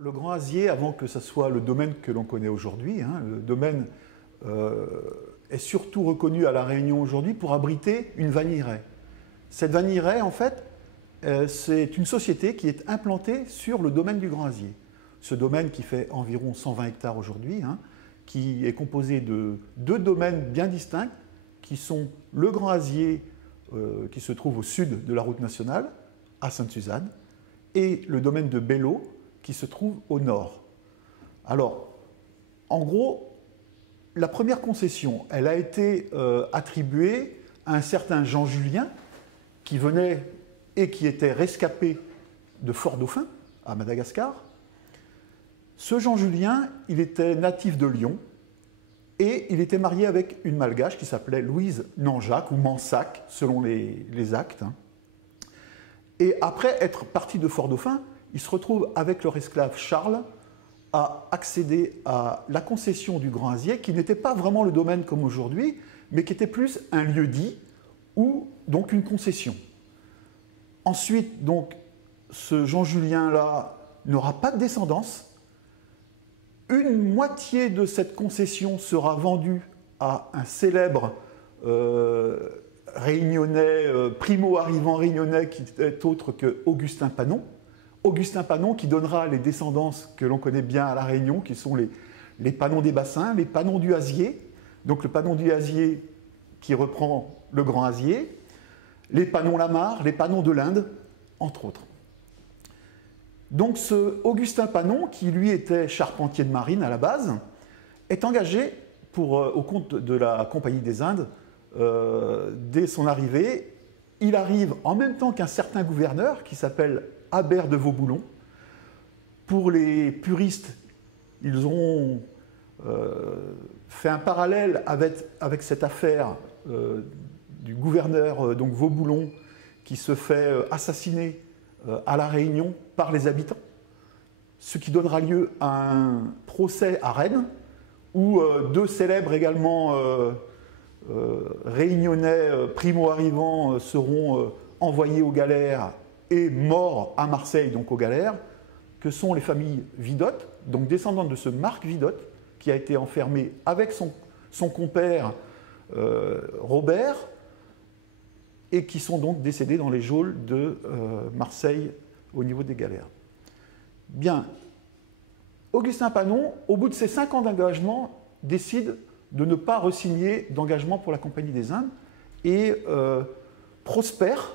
Le Grand Azier, avant que ce soit le domaine que l'on connaît aujourd'hui, le domaine est surtout reconnu à La Réunion aujourd'hui pour abriter une vanilleraie. Cette vanilleraie, en fait, c'est une société qui est implantée sur le domaine du Grand Azier. Ce domaine qui fait environ 120 hectares aujourd'hui, qui est composé de deux domaines bien distincts, qui sont le Grand Azier, qui se trouve au sud de la route nationale, à Sainte-Suzanne, et le domaine de Belleau, qui se trouve au nord. Alors, en gros, la première concession, elle a été attribuée à un certain Jean Julien, qui venait et qui était rescapé de Fort-Dauphin, à Madagascar. Ce Jean Julien, il était natif de Lyon, et il était marié avec une malgache qui s'appelait Louise Nanjac, ou Mansac, selon les actes. Et après être parti de Fort-Dauphin, il se retrouve avec leur esclave Charles à accéder à la concession du Grand Azier, qui n'était pas vraiment le domaine comme aujourd'hui, mais qui était plus un lieu-dit ou donc une concession. Ensuite, donc, ce Jean Julien-là n'aura pas de descendance. Une moitié de cette concession sera vendue à un célèbre réunionnais, primo-arrivant réunionnais, qui est autre que Augustin Panon. Augustin Panon qui donnera les descendances que l'on connaît bien à La Réunion, qui sont les Panons des Bassins, les Panons du Azier, donc le Panon du Azier qui reprend le Grand Azier, les Panons Lamar, les Panons de l'Inde, entre autres. Donc ce Augustin Panon, qui lui était charpentier de marine à la base, est engagé au compte de la Compagnie des Indes dès son arrivée. Il arrive en même temps qu'un certain gouverneur qui s'appelle Habert de Vauboulon. Pour les puristes, ils ont fait un parallèle avec cette affaire du gouverneur donc Vauboulon qui se fait assassiner à La Réunion par les habitants, ce qui donnera lieu à un procès à Rennes où deux célèbres également réunionnais primo-arrivants seront envoyés aux galères et morts à Marseille, donc aux galères, que sont les familles Vidot, donc descendantes de ce Marc Vidot, qui a été enfermé avec son compère Robert, et qui sont donc décédés dans les geôles de Marseille au niveau des galères. Bien, Augustin Panon, au bout de ses 5 ans d'engagement, décide de ne pas re-signer d'engagement pour la Compagnie des Indes et prospère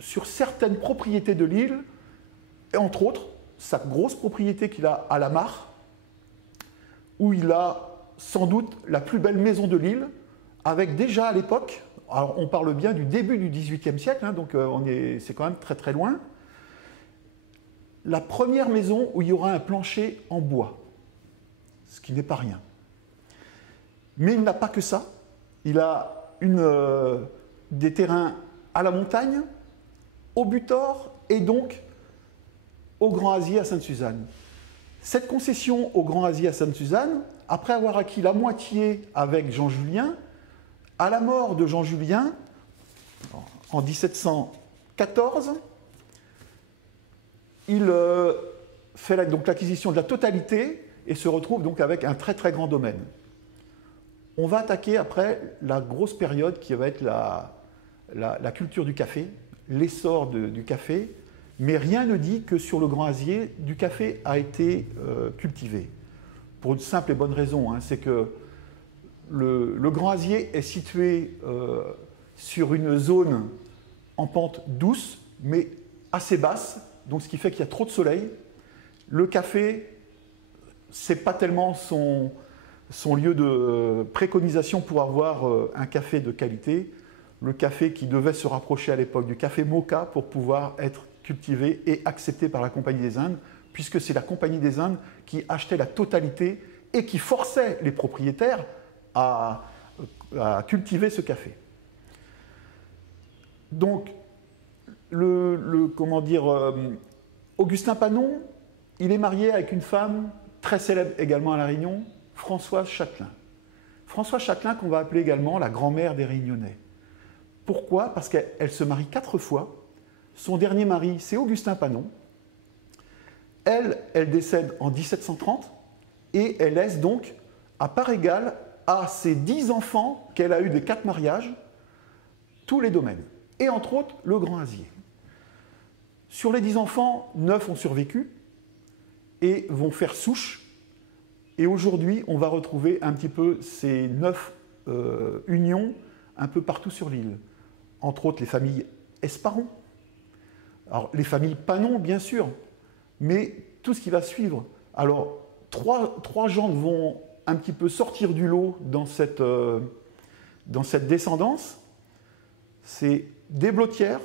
sur certaines propriétés de l'île, et entre autres, sa grosse propriété qu'il a à la Mare, où il a sans doute la plus belle maison de l'île, avec déjà à l'époque, alors on parle bien du début du XVIIIe siècle, donc c'est quand même très très loin, la première maison où il y aura un plancher en bois, ce qui n'est pas rien. Mais il n'a pas que ça, il a des terrains à la montagne, au Butor et donc au Grand Azier à Sainte-Suzanne. Cette concession au Grand Azier à Sainte-Suzanne, après avoir acquis la moitié avec Jean Julien, à la mort de Jean Julien, en 1714, il fait donc l'acquisition de la totalité et se retrouve donc avec un très très grand domaine. On va attaquer après la grosse période qui va être la culture du café, l'essor du café, mais rien ne dit que sur le Grand Azier, du café a été cultivé. Pour une simple et bonne raison, c'est que le Grand Azier est situé sur une zone en pente douce, mais assez basse, donc ce qui fait qu'il y a trop de soleil. Le café, ce n'est pas tellement son lieu de préconisation pour avoir un café de qualité. Le café qui devait se rapprocher à l'époque du café Moka pour pouvoir être cultivé et accepté par la Compagnie des Indes, puisque c'est la Compagnie des Indes qui achetait la totalité et qui forçait les propriétaires à cultiver ce café. Donc, Augustin Panon, il est marié avec une femme très célèbre également à La Réunion, Françoise Châtelain. Françoise Châtelain qu'on va appeler également la grand-mère des Réunionnais. Pourquoi? Parce qu'elle se marie 4 fois. Son dernier mari, c'est Augustin Panon. elle décède en 1730 et elle laisse donc à part égale à ses 10 enfants qu'elle a eus des 4 mariages, tous les domaines, et entre autres le Grand Azier. Sur les 10 enfants, 9 ont survécu et vont faire souche. Et aujourd'hui, on va retrouver un petit peu ces 9 unions un peu partout sur l'île. Entre autres les familles Esparon, alors les familles Panon bien sûr, mais tout ce qui va suivre. Alors trois gens vont un petit peu sortir du lot dans cette descendance. C'est Desblotières,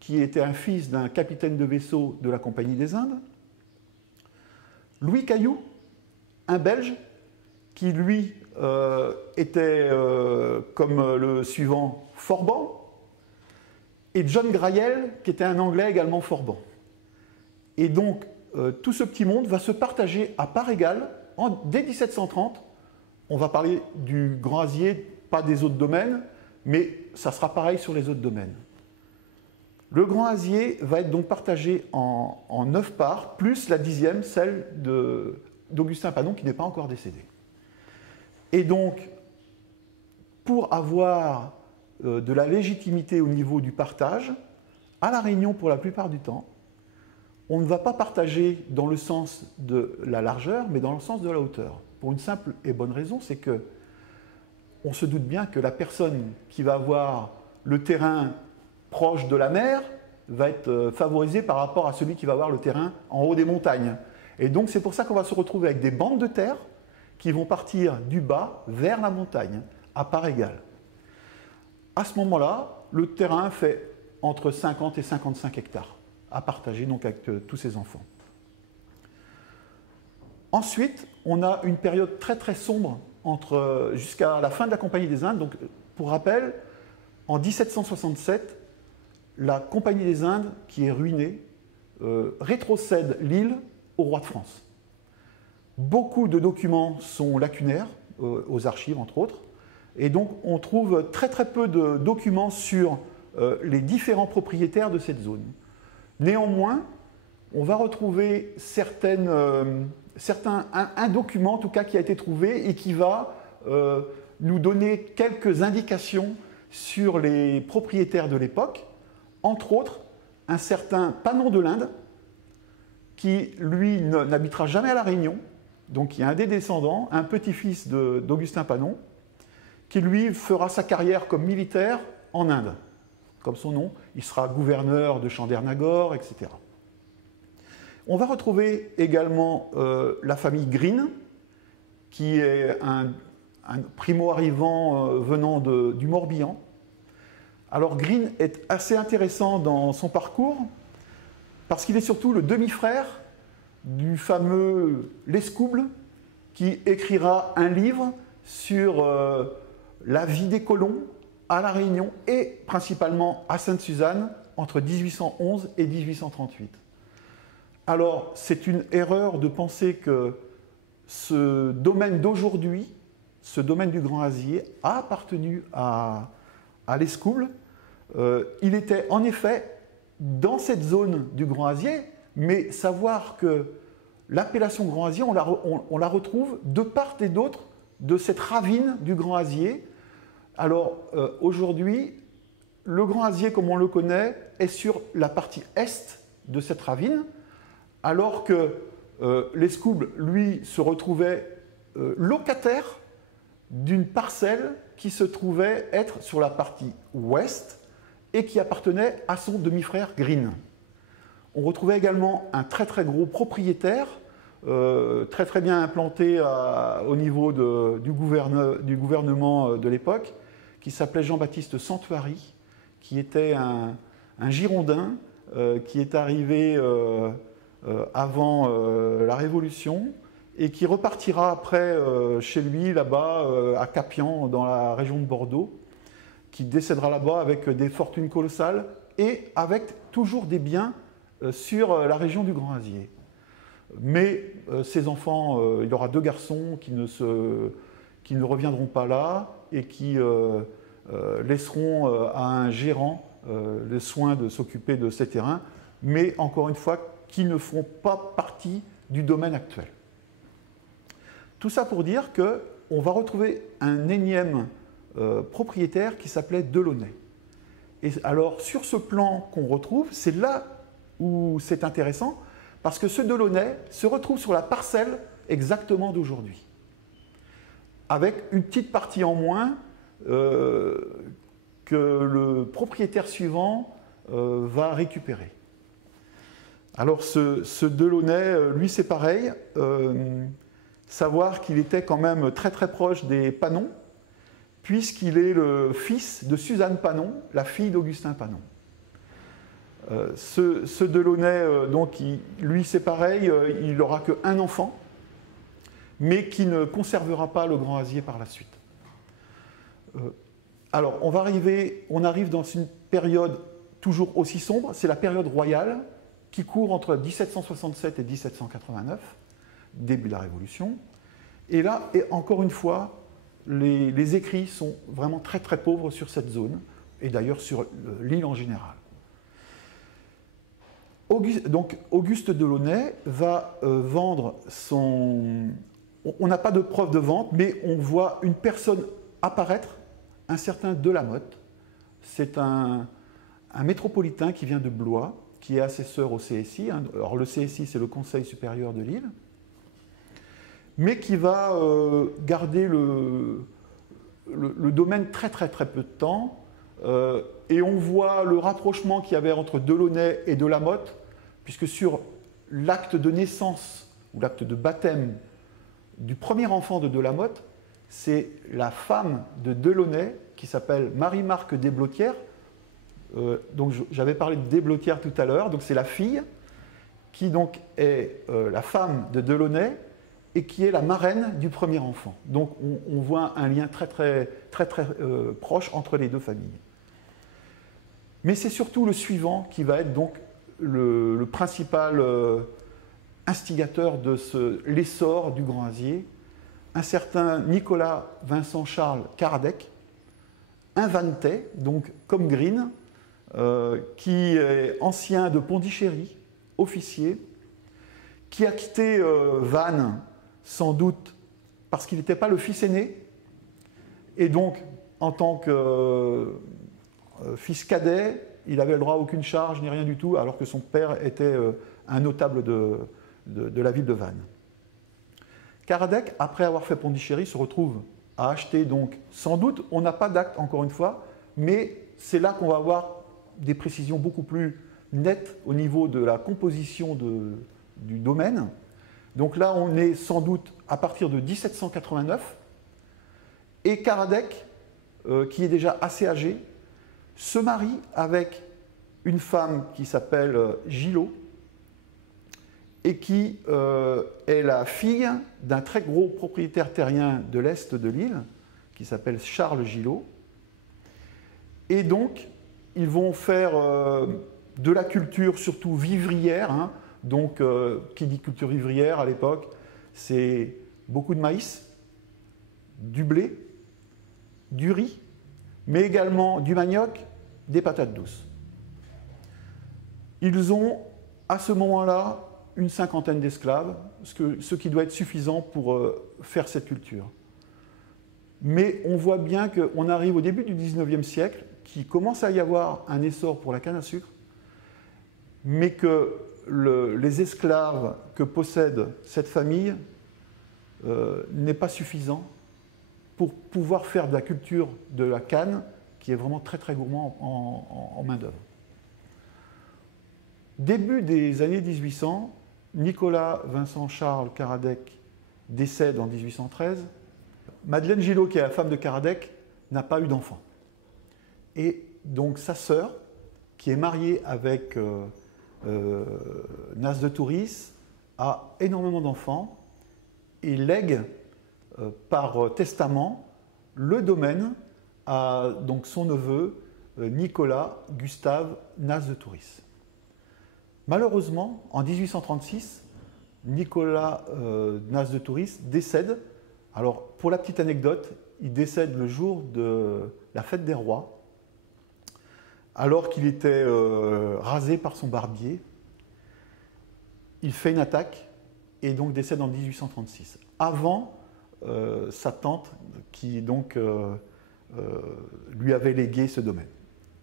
qui était un fils d'un capitaine de vaisseau de la Compagnie des Indes, Louis Caillou, un Belge, qui lui était, comme le suivant, Forban, et John Grayel, qui était un Anglais également Forban. Et donc, tout ce petit monde va se partager à part égale, dès 1730, on va parler du Grand Azier, pas des autres domaines, mais ça sera pareil sur les autres domaines. Le Grand Azier va être donc partagé en 9 parts, plus la 10e, celle d'Augustin Panon, qui n'est pas encore décédé. Et donc, pour avoir de la légitimité au niveau du partage, à La Réunion, pour la plupart du temps, on ne va pas partager dans le sens de la largeur, mais dans le sens de la hauteur. Pour une simple et bonne raison, c'est que on se doute bien que la personne qui va avoir le terrain proche de la mer va être favorisée par rapport à celui qui va avoir le terrain en haut des montagnes. Et donc c'est pour ça qu'on va se retrouver avec des bandes de terre qui vont partir du bas vers la montagne, à part égale. À ce moment-là, le terrain fait entre 50 et 55 hectares à partager donc avec tous ces enfants. Ensuite, on a une période très très sombre jusqu'à la fin de la Compagnie des Indes. Donc, pour rappel, en 1767, la Compagnie des Indes, qui est ruinée, rétrocède l'île au roi de France. Beaucoup de documents sont lacunaires, aux archives entre autres, et donc on trouve très très peu de documents sur les différents propriétaires de cette zone. Néanmoins, on va retrouver un document en tout cas qui a été trouvé et qui va nous donner quelques indications sur les propriétaires de l'époque, entre autres un certain Panon de l'Inde, qui lui n'habitera jamais à La Réunion, donc il y a un des descendants, un petit-fils d'Augustin Panon, qui lui fera sa carrière comme militaire en Inde. Comme son nom, il sera gouverneur de Chandernagore, etc. On va retrouver également la famille Green, qui est un primo-arrivant venant du Morbihan. Alors Green est assez intéressant dans son parcours, parce qu'il est surtout le demi-frère du fameux Lescouble, qui écrira un livre sur la vie des colons à La Réunion et principalement à Sainte-Suzanne entre 1811 et 1838. Alors, c'est une erreur de penser que ce domaine d'aujourd'hui, ce domaine du Grand Azier, a appartenu à Lescouble. Il était en effet dans cette zone du Grand Azier, mais savoir que l'appellation Grand Azier, on la retrouve de part et d'autre de cette ravine du Grand Azier. Alors, aujourd'hui, le Grand Azier, comme on le connaît, est sur la partie est de cette ravine, alors que Lescouble, lui, se retrouvait locataire d'une parcelle qui se trouvait être sur la partie ouest et qui appartenait à son demi-frère Green. On retrouvait également un très très gros propriétaire, très très bien implanté au niveau du gouvernement de l'époque, qui s'appelait Jean-Baptiste Santuari, qui était un Girondin qui est arrivé avant la Révolution et qui repartira après chez lui, là-bas, à Capian, dans la région de Bordeaux, qui décédera là-bas avec des fortunes colossales et avec toujours des biens sur la région du Grand Azier. Mais ses enfants, il aura 2 garçons qui ne reviendront pas là et qui laisseront à un gérant le soin de s'occuper de ces terrains, mais encore une fois, qui ne font pas partie du domaine actuel. Tout ça pour dire qu'on va retrouver un énième propriétaire qui s'appelait Delaunay. Et alors, sur ce plan qu'on retrouve, c'est là où c'est intéressant, parce que ce Delaunay se retrouve sur la parcelle exactement d'aujourd'hui, avec une petite partie en moins que le propriétaire suivant va récupérer. Alors, ce Delaunay, lui, c'est pareil. Savoir qu'il était quand même très très proche des Panon, puisqu'il est le fils de Suzanne Panon, la fille d'Augustin Panon. Ce Delaunay, donc, lui c'est pareil, il n'aura qu'un enfant, mais qui ne conservera pas le Grand Asier par la suite. Alors, on arrive dans une période toujours aussi sombre, c'est la période royale, qui court entre 1767 et 1789, début de la Révolution. Et là, encore une fois, les écrits sont vraiment très très pauvres sur cette zone, et d'ailleurs sur l'île en général. Donc Auguste Delaunay va vendre son... On n'a pas de preuve de vente, mais on voit une personne apparaître, un certain Delamotte. C'est un métropolitain qui vient de Blois, qui est assesseur au CSI. Alors le CSI, c'est le Conseil supérieur de l'île, mais qui va garder le domaine très très très peu de temps. Et on voit le rapprochement qu'il y avait entre Delaunay et Delamotte, puisque sur l'acte de naissance ou l'acte de baptême du premier enfant de Delamotte, c'est la femme de Delaunay qui s'appelle Marie-Marque Desblotières. Donc j'avais parlé de Desblotières tout à l'heure, donc c'est la fille qui donc est la femme de Delaunay et qui est la marraine du premier enfant. Donc on voit un lien très très très très proche entre les deux familles. Mais c'est surtout le suivant qui va être donc le principal instigateur de l'essor du Grand Asier, un certain Nicolas Vincent Charles Caradec, un Vantais, donc comme Green, qui est ancien de Pondichéry, officier, qui a quitté Vannes sans doute parce qu'il n'était pas le fils aîné, et donc en tant que fils cadet, il avait le droit à aucune charge ni rien du tout, alors que son père était un notable de la ville de Vannes. Caradec, après avoir fait Pondichéry, se retrouve à acheter donc, sans doute, on n'a pas d'acte encore une fois, mais c'est là qu'on va avoir des précisions beaucoup plus nettes au niveau de la composition du domaine. Donc là, on est sans doute à partir de 1789, et Caradec, qui est déjà assez âgé, se marie avec une femme qui s'appelle Gillot et qui est la fille d'un très gros propriétaire terrien de l'est de l'île qui s'appelle Charles Gillot. Et donc, ils vont faire de la culture surtout vivrière. Hein. Donc, qui dit culture vivrière à l'époque, c'est beaucoup de maïs, du blé, du riz, mais également du manioc, des patates douces. Ils ont, à ce moment-là, une cinquantaine d'esclaves, ce qui doit être suffisant pour faire cette culture. Mais on voit bien qu'on arrive au début du XIXe siècle, qu'il commence à y avoir un essor pour la canne à sucre, mais que les esclaves que possède cette famille n'est pas suffisant pour pouvoir faire de la culture de la canne, qui est vraiment très très gourmand en main-d'œuvre. Début des années 1800, Nicolas Vincent Charles Caradec décède en 1813. Madeleine Gillot, qui est la femme de Caradec, n'a pas eu d'enfant. Et donc sa sœur, qui est mariée avec Nas de Touris, a énormément d'enfants et lègue par testament le domaine à donc son neveu Nicolas Gustave Nas de Touris. Malheureusement, en 1836, Nicolas Nas de Touris décède. Alors, pour la petite anecdote, il décède le jour de la fête des rois, alors qu'il était rasé par son barbier. il fait une attaque et donc décède en 1836, avant sa tante qui donc lui avait légué ce domaine.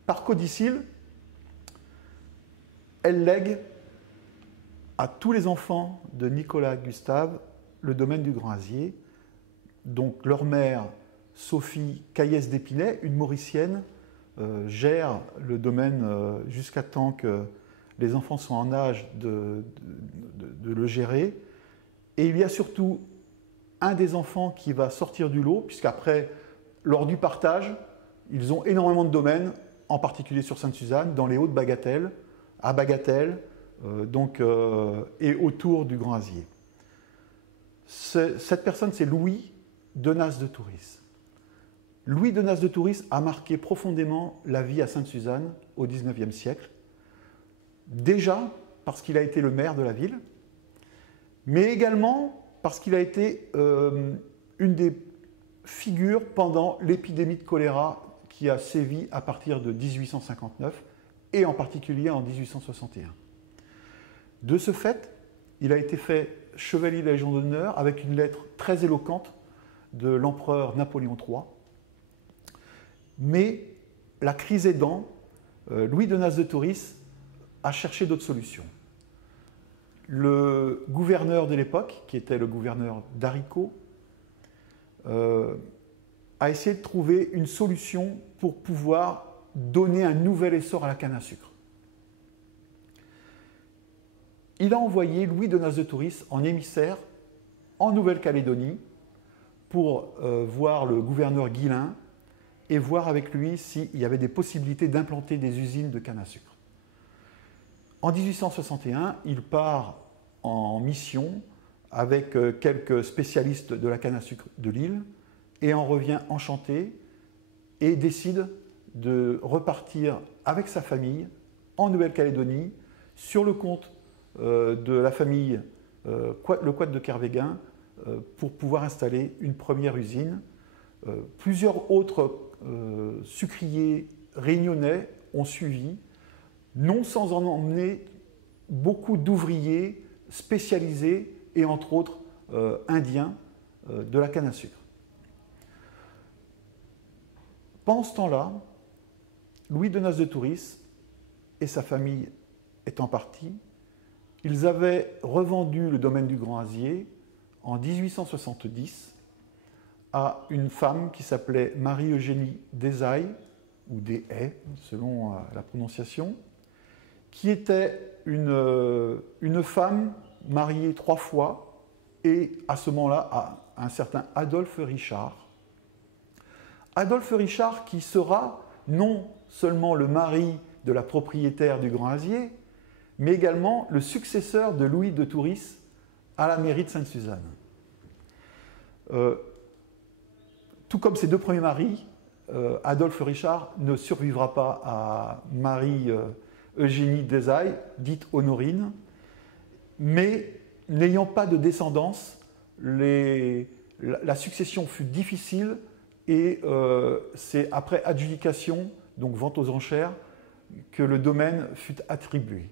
Par codicile, elle lègue à tous les enfants de Nicolas Gustave le domaine du Grand-Azier. Donc leur mère, Sophie Caillès d'Épinay, une Mauricienne, gère le domaine jusqu'à temps que les enfants soient en âge de le gérer. Et il y a surtout un des enfants qui va sortir du lot, puisqu'après, lors du partage, ils ont énormément de domaines, en particulier sur Sainte-Suzanne, dans les Hautes-Bagatelles, à Bagatelle, et autour du Grand-Azier. Cette personne, c'est Louis Denas de Touris. Louis Denas de Touris a marqué profondément la vie à Sainte-Suzanne au XIXe siècle. Déjà parce qu'il a été le maire de la ville, mais également parce qu'il a été une des figures pendant l'épidémie de choléra qui a sévi à partir de 1859 et en particulier en 1861. De ce fait, il a été fait chevalier de la Légion d'honneur avec une lettre très éloquente de l'empereur Napoléon III. Mais la crise aidant, Louis Denas de Touris a cherché d'autres solutions. Le gouverneur de l'époque, qui était le gouverneur d'Arico, a essayé de trouver une solution pour pouvoir donner un nouvel essor à la canne à sucre. Il a envoyé Louis Denas de Touris en émissaire en Nouvelle-Calédonie pour voir le gouverneur Guillain et voir avec lui s'il y avait des possibilités d'implanter des usines de canne à sucre. En 1861, il part en mission avec quelques spécialistes de la canne à sucre de l'île et en revient enchanté et décide de repartir avec sa famille en Nouvelle-Calédonie sur le compte de la famille le Couat de Kervéguin pour pouvoir installer une première usine. Plusieurs autres sucriers réunionnais ont suivi, non sans en emmener beaucoup d'ouvriers spécialisés et entre autres indiens de la canne à sucre. Pendant ce temps-là, Louis Denas de Touris et sa famille étant partis, ils avaient revendu le domaine du Grand-Azier en 1870 à une femme qui s'appelait Marie-Eugénie Desailles, ou Deshaye, selon la prononciation, qui était une femme mariée 3 fois et à ce moment-là à un certain Adolphe Richard. Adolphe Richard qui sera non seulement le mari de la propriétaire du Grand-Azier, mais également le successeur de Louis de Touris à la mairie de Sainte-Suzanne. Tout comme ses deux premiers maris, Adolphe Richard ne survivra pas à Marie-Eugénie Desailles, dite Honorine, mais n'ayant pas de descendance, la succession fut difficile et c'est après adjudication, donc vente aux enchères, que le domaine fut attribué.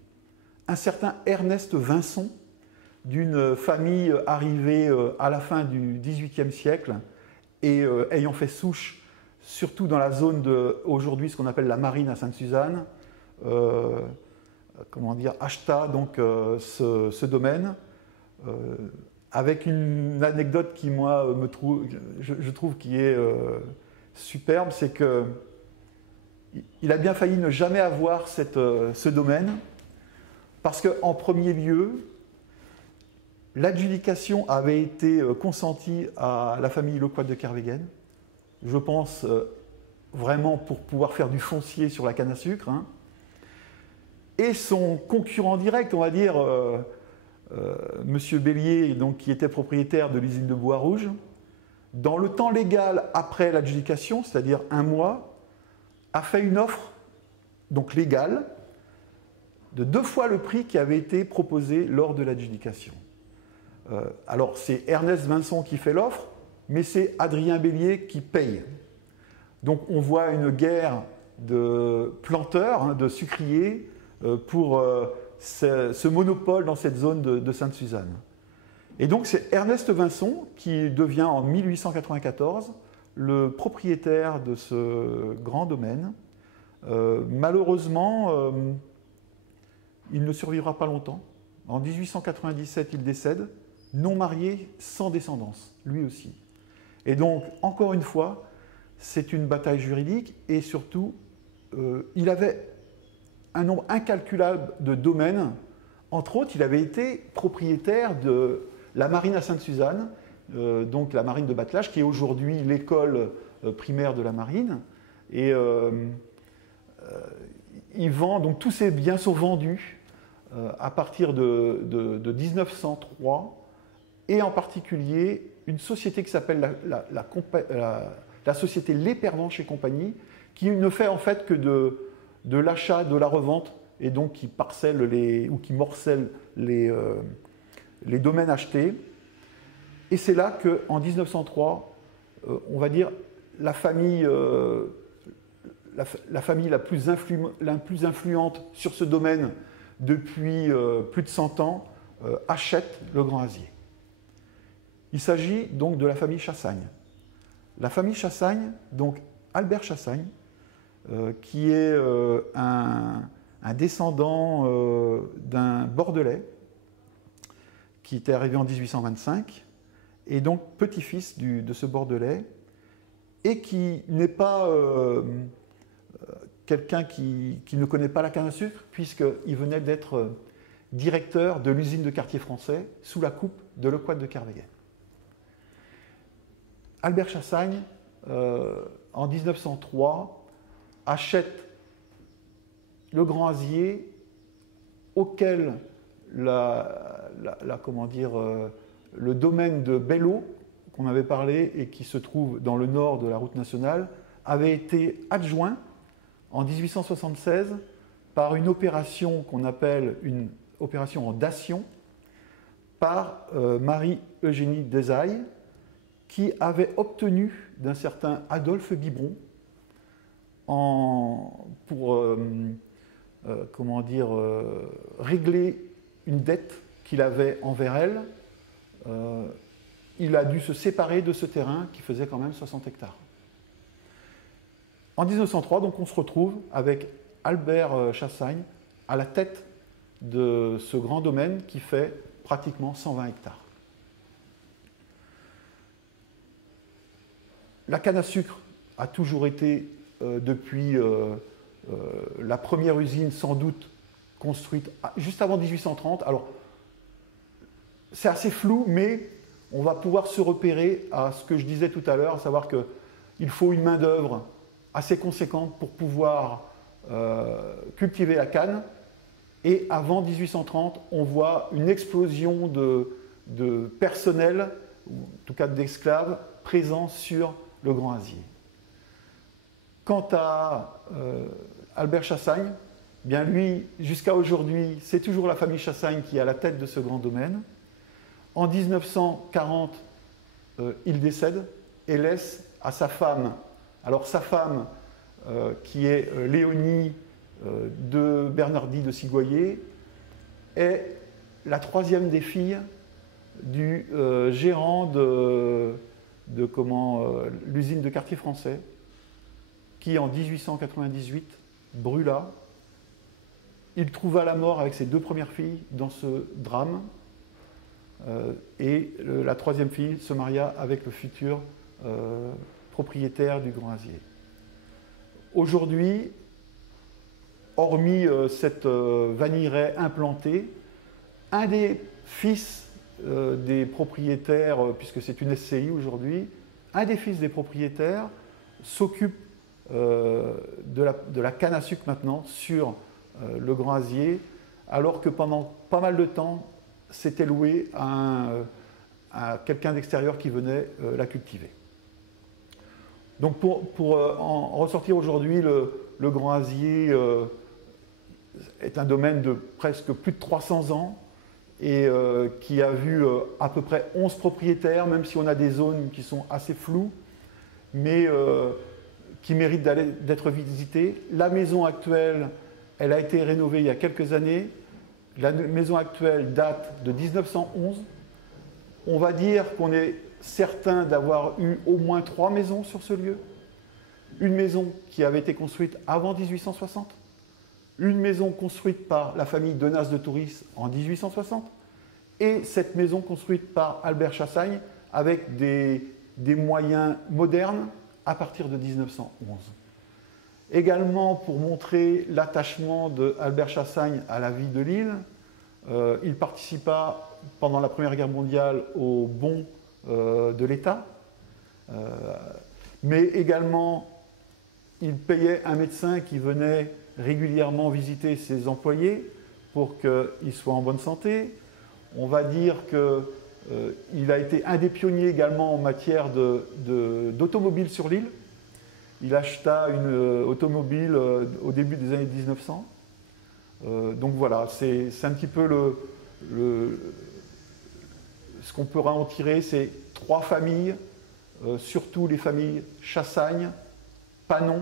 Un certain Ernest Vincent, d'une famille arrivée à la fin du XVIIIe siècle et ayant fait souche, surtout dans la zone de, aujourd'hui, ce qu'on appelle la Marine à Sainte-Suzanne, acheta donc ce domaine, avec une anecdote qui, moi, je trouve qui est superbe, c'est qu'il a bien failli ne jamais avoir ce domaine, parce qu'en premier lieu, l'adjudication avait été consentie à la famille Le Couat de Kervéguin, je pense vraiment pour pouvoir faire du foncier sur la canne à sucre, hein. Et son concurrent direct, on va dire, Monsieur Bélier, donc, qui était propriétaire de l'usine de Bois-Rouge, dans le temps légal après l'adjudication, c'est-à-dire 1 mois, a fait une offre donc légale de 2 fois le prix qui avait été proposé lors de l'adjudication. Alors c'est Ernest Vincent qui fait l'offre, mais c'est Adrien Bélier qui paye. Donc on voit une guerre de planteurs, hein, de sucriers, pour ce monopole dans cette zone de Sainte-Suzanne. Et donc c'est Ernest Vinçon qui devient en 1894 le propriétaire de ce grand domaine. Malheureusement, il ne survivra pas longtemps. En 1897, il décède, non marié, sans descendance, lui aussi. Et donc, encore une fois, c'est une bataille juridique et surtout, il avait un nombre incalculable de domaines. Entre autres, il avait été propriétaire de la marine à Sainte-Suzanne, donc la marine de batelage, qui est aujourd'hui l'école primaire de la marine. Et il vend, donc tous ces biens sont vendus à partir de 1903, et en particulier une société qui s'appelle la société Les Pervenches et compagnie, qui ne fait en fait que de l'achat, de la revente, et donc qui parcelle ou qui morcelle les domaines achetés. Et c'est là qu'en 1903, on va dire, la famille la plus influente sur ce domaine depuis plus de 100 ans achète le Grand Asier. Il s'agit donc de la famille Chassagne. La famille Chassagne, donc Albert Chassagne, qui est un descendant d'un Bordelais qui était arrivé en 1825, et donc petit-fils de ce Bordelais, et qui n'est pas quelqu'un qui ne connaît pas la canne à sucre, puisqu'il venait d'être directeur de l'usine de Quartier Français sous la coupe de Lecoitre de Kervégan. Albert Chassagne, en 1903, achète le Grand Asier, auquel le domaine de Belleau, qu'on avait parlé et qui se trouve dans le nord de la route nationale, avait été adjoint en 1876 par une opération qu'on appelle une opération en dation par Marie-Eugénie Desailles, qui avait obtenu d'un certain Adolphe Guibron pour régler une dette qu'il avait envers elle. Il a dû se séparer de ce terrain qui faisait quand même 60 hectares. En 1903, donc, on se retrouve avec Albert Chassagne à la tête de ce grand domaine qui fait pratiquement 120 hectares. La canne à sucre a toujours été, depuis la première usine sans doute construite juste avant 1830, alors c'est assez flou, mais on va pouvoir se repérer à ce que je disais tout à l'heure, à savoir qu'il faut une main-d'œuvre assez conséquente pour pouvoir cultiver la canne. Et avant 1830, on voit une explosion de personnel, ou en tout cas d'esclaves, présents sur le Grand Asier. Quant à Albert Chassagne, bien lui, jusqu'à aujourd'hui, c'est toujours la famille Chassagne qui est à la tête de ce grand domaine. En 1940, il décède et laisse à sa femme, alors sa femme qui est Léonie de Bernardi de Sigoyer, est la troisième des filles du gérant de l'usine de Quartier Français, qui en 1898 brûla. Il trouva la mort avec ses deux premières filles dans ce drame, et la troisième fille se maria avec le futur propriétaire du Grand Asier. Aujourd'hui, hormis cette vanillerie implantée, un des fils des propriétaires, puisque c'est une SCI aujourd'hui, un des fils des propriétaires s'occupe de la canne à sucre maintenant sur le Grand Asier, alors que pendant pas mal de temps, c'était loué à quelqu'un d'extérieur qui venait la cultiver. Donc pour en ressortir aujourd'hui, le Grand Asier est un domaine de presque plus de 300 ans et qui a vu à peu près 11 propriétaires, même si on a des zones qui sont assez floues, mais qui méritent d'être visitées. La maison actuelle, elle a été rénovée il y a quelques années. La maison actuelle date de 1911. On va dire qu'on est certain d'avoir eu au moins 3 maisons sur ce lieu. Une maison qui avait été construite avant 1860, une maison construite par la famille Denas de Touris en 1860, et cette maison construite par Albert Chassagne avec des moyens modernes à partir de 1911. Également, pour montrer l'attachement d'Albert Chassagne à la vie de l'île, il participa pendant la Première Guerre mondiale au bond de l'État, mais également il payait un médecin qui venait régulièrement visiter ses employés pour qu'ils soient en bonne santé. On va dire qu'il a été un des pionniers également en matière d'automobile sur l'île. Il acheta une automobile au début des années 1900. Donc voilà, c'est un petit peu ce qu'on pourra en tirer, c'est 3 familles, surtout les familles Chassagne, Panon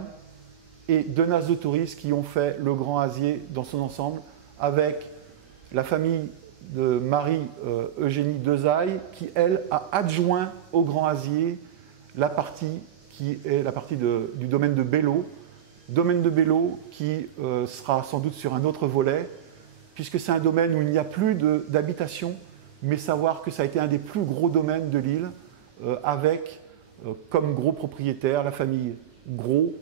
et Denas de Touris qui ont fait le Grand Asier dans son ensemble, avec la famille de Marie-Eugénie Dezaille qui, elle, a adjoint au Grand Asier la partie qui est la partie du domaine de Belleau. Domaine de Belleau qui sera sans doute sur un autre volet, puisque c'est un domaine où il n'y a plus d'habitation, mais savoir que ça a été un des plus gros domaines de l'île, avec comme gros propriétaires la famille Gros,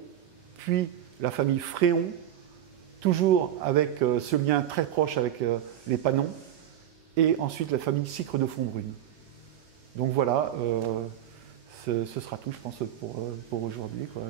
puis la famille Fréon, toujours avec ce lien très proche avec les Panons, et ensuite la famille Sicre de Fontbrune. Donc voilà, ce sera tout, je pense, pour aujourd'hui, quoi.